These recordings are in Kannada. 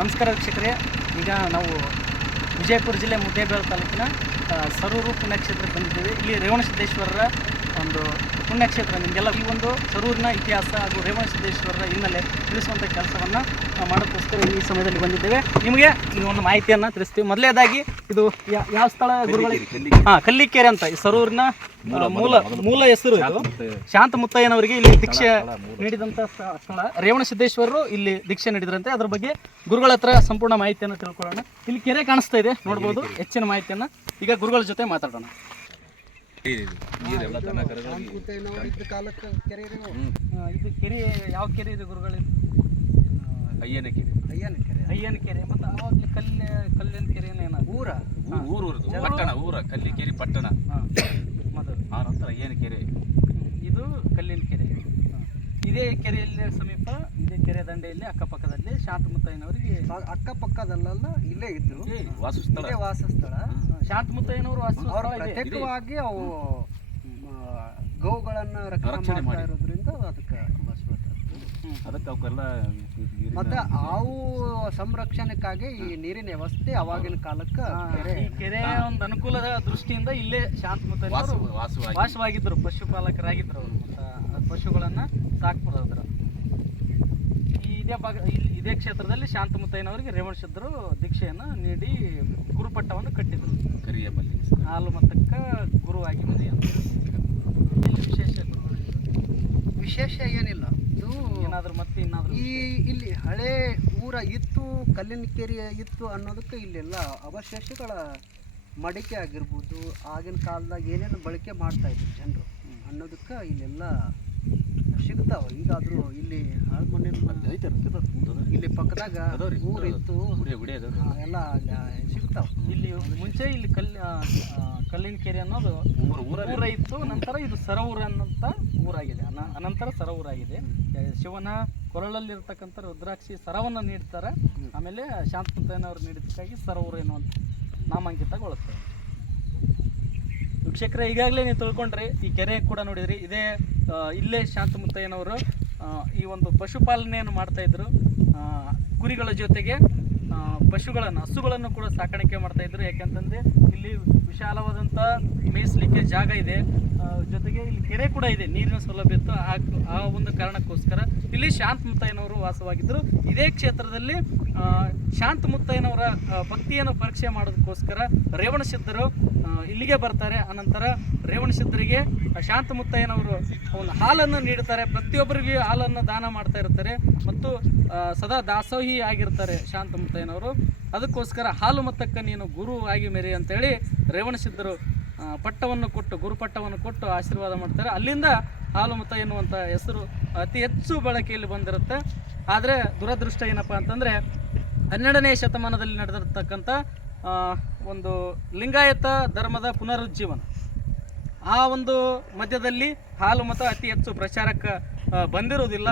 ನಮಸ್ಕಾರ ವೀಕ್ಷಕರೇ. ಈಗ ನಾವು ವಿಜಯಪುರ ಜಿಲ್ಲೆ ಮುದ್ದೇಬೇಳೆ ತಾಲೂಕಿನ ಸರೂರು ಪುಣ್ಯಕ್ಷೇತ್ರಕ್ಕೆ ಬಂದಿದ್ದೇವೆ. ಇಲ್ಲಿ ರೇವಣಸಿದ್ದೇಶ್ವರರ ಒಂದು ಪುಣ್ಯಕ್ಷೇತ್ರ. ನಿಮಗೆಲ್ಲ ಈ ಒಂದು ಸರೂರಿನ ಇತಿಹಾಸ ಹಾಗೂ ರೇವಣಸಿದ್ದೇಶ್ವರರ ಹಿನ್ನೆಲೆ ತಿಳಿಸುವಂಥ ಕೆಲಸವನ್ನು ಮಾಡೋಕ್ಕೋಸ್ಕರ ಈ ಸಮಯದಲ್ಲಿ ಬಂದಿದ್ದೇವೆ. ನಿಮಗೆ ಈ ಒಂದು ಮಾಹಿತಿಯನ್ನು ತಿಳಿಸ್ತೀವಿ. ಮೊದಲನೇದಾಗಿ ಇದು ಯಾವ ಸ್ಥಳ ಗುರುಗಳಿಗೆ? ಕಲ್ಲಿಕೆರೆ ಅಂತ. ಈ ಸರೂರಿನ ಮೂಲ ಹೆಸರು ಇದು. ಶಾಂತ ಮುತ್ತಯ್ಯನವರಿಗೆ ಇಲ್ಲಿ ದೀಕ್ಷೆ ನೀಡಿದಂಥ ಸ್ಥಳ. ರೇವಣಸಿದ್ದೇಶ್ವರರು ಇಲ್ಲಿ ದೀಕ್ಷೆ ನೀಡಿದ್ರಂತೆ. ಅದ್ರ ಬಗ್ಗೆ ಗುರುಗಳ ಹತ್ರ ಸಂಪೂರ್ಣ ಮಾಹಿತಿಯನ್ನು ತಿಳ್ಕೊಳ್ಳೋಣ. ಇಲ್ಲಿ ಕೆರೆ ಕಾಣಿಸ್ತಾ ಇದೆ, ನೋಡ್ಬೋದು. ಹೆಚ್ಚಿನ ಮಾಹಿತಿಯನ್ನು ಈಗ ಗುರುಗಳ ಜೊತೆ ಮಾತಾಡೋಣ. ಇದು ಕೆರೆ ಯಾವ ಕೆರೆ ಇದೆ ಗುರುಗಳಿಗೆ? ಅಯ್ಯನ ಕೆರೆ. ಅಯ್ಯನ ಕೆರೆ. ಮತ್ತು ಅವಾಗಲೇ ಕಲ್ಲಿನ ಕೆರೆ ಊರು ಪಟ್ಟಣ, ಊರ ಕಲ್ಲಿಕೆರೆ ಪಟ್ಟಣ. ಆ ನಂತರ ಅಯ್ಯನ ಕೆರೆ. ಇದು ಕಲ್ಲಿನ ಕೆರೆ. ಇದೇ ಕೆರೆಯಲ್ಲಿ ಸಮೀಪ, ಇದೇ ಕೆರೆ ದಂಡೆಯಲ್ಲಿ ಅಕ್ಕಪಕ್ಕದಲ್ಲಿ ಶಾಂತಮುತ್ತಯ್ಯನವರಿಗೆ ಅಕ್ಕಪಕ್ಕದಲ್ಲ, ಇಲ್ಲೇ ಇದ್ರು ವಾಸಸ್ಥಳ. ಶಾಂತಮುತ್ತಯ್ಯನವರು ಪ್ರತ್ಯೇಕವಾಗಿ ಅವು ಗೋವುಗಳನ್ನು ರಕ್ಷಣೆ ಮಾಡ್ತಾ ಇರೋದ್ರಿಂದ ಅದಕ್ಕೆ ಅವಕ್ಕೆಲ್ಲ ಮತ್ತೆ ಅವು ಸಂರಕ್ಷಣೆಗಾಗಿ ಈ ನೀರಿನ ವ್ಯವಸ್ಥೆ ಅವಾಗಿನ ಕಾಲಕ್ಕೆ ಈ ಕೆರೆ ಒಂದು ಅನುಕೂಲದ ದೃಷ್ಟಿಯಿಂದ ಇಲ್ಲೇ ಶಾಂತಮುತ್ತಯ್ಯನವರು ವಾಸವಾಗಿದ್ದರು. ಪಶುಪಾಲಕರಾಗಿದ್ದರು. ಪಶುಗಳನ್ನು ಸಾಕ್ಬಿಡೋದ್ರು. ಇದೇ ಕ್ಷೇತ್ರದಲ್ಲಿ ಶಾಂತಮುತ್ತಯ್ಯನವರಿಗೆ ರೇವಣಸಿದ್ದರು ದೀಕ್ಷೆಯನ್ನು ನೀಡಿ ಗುರುಪಟ್ಟವನ್ನು ಕಟ್ಟಿದರು. ಕರಿಯಬಲ್ಲಿ ಹಾಲು ಮತಕ್ಕ ಗುರುವಾಗಿ ಮನೆಯನ್ನು. ವಿಶೇಷ ಏನಿಲ್ಲ. ಇದು ಏನಾದರೂ ಮತ್ತೆ ಇನ್ನಾದರೂ ಇಲ್ಲಿ ಹಳೆ ಊರ ಇತ್ತು, ಕಲ್ಲಿನ ಕೆರೆ ಇತ್ತು ಅನ್ನೋದಕ್ಕೆ ಇಲ್ಲೆಲ್ಲ ಅವಶೇಷಗಳ ಮಡಿಕೆ ಆಗಿರ್ಬೋದು, ಆಗಿನ ಕಾಲದಾಗ ಏನೇನು ಬಳಕೆ ಮಾಡ್ತಾ ಇದ್ರು ಜನರು ಅನ್ನೋದಕ್ಕೆ ಇಲ್ಲೆಲ್ಲ ಸಿಗ್ತಾವ. ಈಗಾದರೂ ಇಲ್ಲಿ ಹಾಳು ಮನೆ ಇಲ್ಲಿ ಪಕ್ಕದಾಗ ಊರು ಇತ್ತು, ಎಲ್ಲ ಸಿಗ್ತಾವ. ಇಲ್ಲಿ ಮುಂಚೆ ಇಲ್ಲಿ ಕಲ್ಲಿನ ಕೆರೆ ಅನ್ನೋದು ಊರ ಇತ್ತು. ನಂತರ ಇದು ಸರೂರು ಅನ್ನೋಂಥ ಊರಾಗಿದೆ. ಅನಂತರ ಸರೂರಾಗಿದೆ. ಶಿವನ ಕೊರಳಲ್ಲಿರ್ತಕ್ಕಂಥ ರುದ್ರಾಕ್ಷಿ ಸರವನ್ನು ನೀಡ್ತಾರೆ. ಆಮೇಲೆ ಶಾಂತಮುತ್ತಯ್ಯನವರು ನೀಡಿದ್ದಕ್ಕಾಗಿ ಸರೂರು ಎನ್ನುವಂಥ ನಾಮಾಂಕಿತಗೊಳ್ಳುತ್ತೆ. ವೀಕ್ಷಕರೇ, ಈಗಾಗಲೇ ನೀವು ತಿಳ್ಕೊಂಡ್ರಿ. ಈ ಕೆರೆ ಕೂಡ ನೋಡಿದ್ರಿ. ಇಲ್ಲೇ ಶಾಂತಮುತ್ತಯ್ಯನವರು ಈ ಒಂದು ಪಶುಪಾಲನೆಯನ್ನು ಮಾಡ್ತಾಯಿದ್ರು. ಕುರಿಗಳ ಜೊತೆಗೆ ಹಸುಗಳನ್ನು ಕೂಡ ಸಾಕಾಣಿಕೆ ಮಾಡ್ತಾಯಿದ್ರು. ಯಾಕೆಂತಂದರೆ ಇಲ್ಲಿ ವಿಶಾಲವಾದಂಥ ಮೇಯಿಸಲಿಕ್ಕೆ ಜಾಗ ಇದೆ. ಜೊತೆಗೆ ಇಲ್ಲಿ ಕೆರೆ ಕೂಡ ಇದೆ, ನೀರಿನ ಸೌಲಭ್ಯ ಇತ್ತು. ಆ ಒಂದು ಕಾರಣಕ್ಕೋಸ್ಕರ ಇಲ್ಲಿ ಶಾಂತಮುತ್ತಯ್ಯನವರು ವಾಸವಾಗಿದ್ದರು. ಇದೇ ಕ್ಷೇತ್ರದಲ್ಲಿ ಶಾಂತಮುತ್ತಯ್ಯನವರ ಭಕ್ತಿಯನ್ನು ಪರೀಕ್ಷೆ ಮಾಡೋದಕ್ಕೋಸ್ಕರ ರೇವಣಸಿದ್ಧರು ಇಲ್ಲಿಗೆ ಬರ್ತಾರೆ. ಅನಂತರ ರೇವಣಸಿದ್ಧರಿಗೆ ಶಾಂತಮುತ್ತಯ್ಯನವರು ಒಂದು ಹಾಲನ್ನು ನೀಡುತ್ತಾರೆ. ಪ್ರತಿಯೊಬ್ಬರಿಗೆ ಹಾಲನ್ನು ದಾನ ಮಾಡ್ತಾ ಇರ್ತಾರೆ ಮತ್ತು ಸದಾ ದಾಸೋಹಿ ಆಗಿರ್ತಾರೆ ಶಾಂತಮುತ್ತಯ್ಯನವರು. ಅದಕ್ಕೋಸ್ಕರ ಹಾಲು ಮತಕ್ಕ ನೀನು ಗುರು ಆಗಿ ಮೆರಿ ಅಂತೇಳಿ ರೇವಣಸಿದ್ಧರು ಪಟ್ಟವನ್ನು ಕೊಟ್ಟು, ಗುರುಪಟ್ಟವನ್ನು ಕೊಟ್ಟು ಆಶೀರ್ವಾದ ಮಾಡ್ತಾರೆ. ಅಲ್ಲಿಂದ ಹಾಲು ಮತ ಎನ್ನುವಂಥ ಹೆಸರು ಅತಿ ಹೆಚ್ಚು ಬಳಕೆಯಲ್ಲಿ ಬಂದಿರುತ್ತೆ. ಆದರೆ ದುರದೃಷ್ಟ ಏನಪ್ಪ ಅಂತಂದರೆ 12ನೇ ಶತಮಾನದಲ್ಲಿ ನಡೆದಿರ್ತಕ್ಕಂಥ ಒಂದು ಲಿಂಗಾಯತ ಧರ್ಮದ ಪುನರುಜ್ಜೀವನ, ಆ ಒಂದು ಮಧ್ಯದಲ್ಲಿ ಹಾಲು ಮತ ಅತಿ ಹೆಚ್ಚು ಪ್ರಚಾರಕ್ಕೆ ಬಂದಿರೋದಿಲ್ಲ.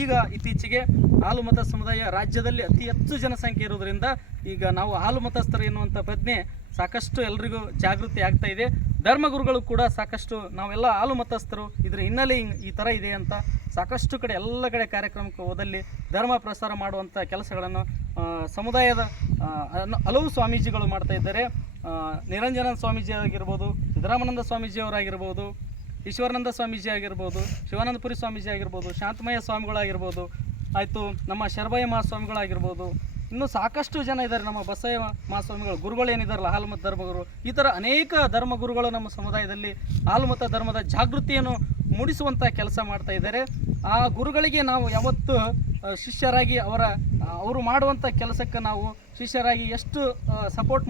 ಈಗ ಇತ್ತೀಚೆಗೆ ಹಾಲು ಮತ ಸಮುದಾಯ ರಾಜ್ಯದಲ್ಲಿ ಅತಿ ಹೆಚ್ಚು ಜನಸಂಖ್ಯೆ ಇರೋದರಿಂದ ಈಗ ನಾವು ಹಾಲು ಮತಸ್ಥರು ಎನ್ನುವಂಥ ಪ್ರಜ್ಞೆ ಸಾಕಷ್ಟು ಎಲ್ರಿಗೂ ಜಾಗೃತಿ ಆಗ್ತಾ ಇದೆ. ಧರ್ಮಗುರುಗಳು ಕೂಡ ಸಾಕಷ್ಟು ನಾವೆಲ್ಲ ಹಾಲು ಮತಸ್ಥರು, ಇದರ ಹಿನ್ನೆಲೆ ಈ ಥರ ಇದೆ ಅಂತ ಸಾಕಷ್ಟು ಕಡೆ ಎಲ್ಲ ಕಡೆ ಕಾರ್ಯಕ್ರಮಕ್ಕೆ ಹೋದಲ್ಲಿ ಧರ್ಮ ಪ್ರಸಾರ ಮಾಡುವಂಥ ಕೆಲಸಗಳನ್ನು ಸಮುದಾಯದ ಹಲವು ಸ್ವಾಮೀಜಿಗಳು ಮಾಡ್ತಾ ಇದ್ದಾರೆ. ನಿರಂಜನ ಸ್ವಾಮೀಜಿ ಆಗಿರ್ಬೋದು, ಸಿದ್ದರಾಮಾನಂದ ಸ್ವಾಮೀಜಿಯವರಾಗಿರ್ಬೋದು, ಈಶ್ವರಾನಂದ ಸ್ವಾಮೀಜಿ ಆಗಿರ್ಬೋದು, ಶಿವಾನಂದಪುರಿ ಸ್ವಾಮೀಜಿ ಆಗಿರ್ಬೋದು, ಶಾಂತಮಯ್ಯ ಸ್ವಾಮಿಗಳಾಗಿರ್ಬೋದು, ಆಯಿತು ನಮ್ಮ ಶರಭಯ್ಯ ಮಹಾಸ್ವಾಮಿಗಳಾಗಿರ್ಬೋದು, ಇನ್ನೂ ಸಾಕಷ್ಟು ಜನ ಇದ್ದಾರೆ. ನಮ್ಮ ಬಸಯ್ಯ ಮಹಾಸ್ವಾಮಿಗಳು ಗುರುಗಳು ಏನಿದ್ದಾರಲ್ಲ, ಹಾಲುಮತ ಧರ್ಮಗುರು, ಈ ಥರ ಅನೇಕ ಧರ್ಮಗುರುಗಳು ನಮ್ಮ ಸಮುದಾಯದಲ್ಲಿ ಹಾಲುಮತ ಧರ್ಮದ ಜಾಗೃತಿಯನ್ನು ಮೂಡಿಸುವಂಥ ಕೆಲಸ ಮಾಡ್ತಾ ಇದ್ದಾರೆ. ಆ ಗುರುಗಳಿಗೆ ನಾವು ಯಾವತ್ತು ಶಿಷ್ಯರಾಗಿ ಅವರು ಮಾಡುವಂಥ ಕೆಲಸಕ್ಕೆ ನಾವು ಶಿಷ್ಯರಾಗಿ ಎಷ್ಟು ಸಪೋರ್ಟ್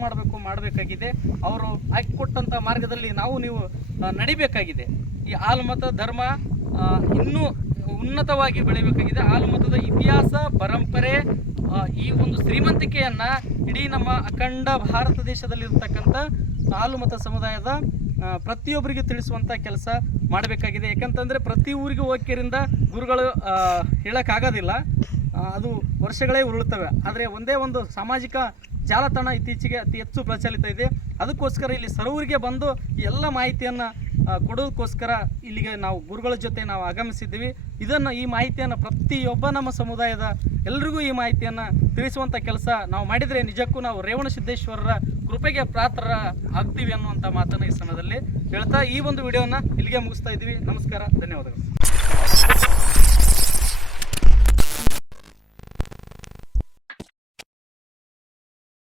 ಮಾಡಬೇಕಾಗಿದೆ. ಅವರು ಹಾಕಿಕೊಟ್ಟಂಥ ಮಾರ್ಗದಲ್ಲಿ ನೀವು ನಡಿಬೇಕಾಗಿದೆ. ಈ ಹಾಲುಮತ ಧರ್ಮ ಇನ್ನೂ ಉನ್ನತವಾಗಿ ಬೆಳೆಯಬೇಕಾಗಿದೆ. ಹಾಲುಮತದ ಇತಿಹಾಸ, ಪರಂಪರೆ, ಈ ಒಂದು ಶ್ರೀಮಂತಿಕೆಯನ್ನು ಇಡೀ ನಮ್ಮ ಅಖಂಡ ಭಾರತ ದೇಶದಲ್ಲಿರ್ತಕ್ಕಂಥ ಹಾಲುಮತ ಸಮುದಾಯದ ಪ್ರತಿಯೊಬ್ಬರಿಗೆ ತಿಳಿಸುವಂಥ ಕೆಲಸ ಮಾಡಬೇಕಾಗಿದೆ. ಯಾಕಂತಂದರೆ ಪ್ರತಿ ಊರಿಗೆ ಹೋಗೋಕ್ಕಿಂತ ಗುರುಗಳು ಹೇಳೋಕ್ಕಾಗೋದಿಲ್ಲ, ಅದು ವರ್ಷಗಳೇ ಉರುಳುತ್ತವೆ. ಆದರೆ ಒಂದೇ ಒಂದು ಸಾಮಾಜಿಕ ಜಾಲತಾಣ ಇತ್ತೀಚೆಗೆ ಅತಿ ಹೆಚ್ಚು ಪ್ರಚಲಿತ ಇದೆ. ಅದಕ್ಕೋಸ್ಕರ ಇಲ್ಲಿ ಸರೂರಿಗೆ ಬಂದು ಎಲ್ಲ ಮಾಹಿತಿಯನ್ನು ಕೊಡೋದಕ್ಕೋಸ್ಕರ ಇಲ್ಲಿಗೆ ನಾವು ಗುರುಗಳ ಜೊತೆ ನಾವು ಆಗಮಿಸಿದ್ದೀವಿ. ಈ ಮಾಹಿತಿಯನ್ನು ಪ್ರತಿಯೊಬ್ಬ ನಮ್ಮ ಸಮುದಾಯದ ಎಲ್ರಿಗೂ ಈ ಮಾಹಿತಿಯನ್ನು ತಿಳಿಸುವಂಥ ಕೆಲಸ ನಾವು ಮಾಡಿದರೆ ನಿಜಕ್ಕೂ ನಾವು ರೇವಣಸಿದ್ದೇಶ್ವರರ ಕೃಪೆಗೆ ಪಾತ್ರ ಆಗ್ತೀವಿ ಅನ್ನುವಂಥ ಮಾತನ್ನು ಈ ಸಮಯದಲ್ಲಿ ಹೇಳ್ತಾ ಈ ಒಂದು ವಿಡಿಯೋನ ಇಲ್ಲಿಗೆ ಮುಗಿಸ್ತಾ ಇದ್ದೀವಿ. ನಮಸ್ಕಾರ, ಧನ್ಯವಾದಗಳು.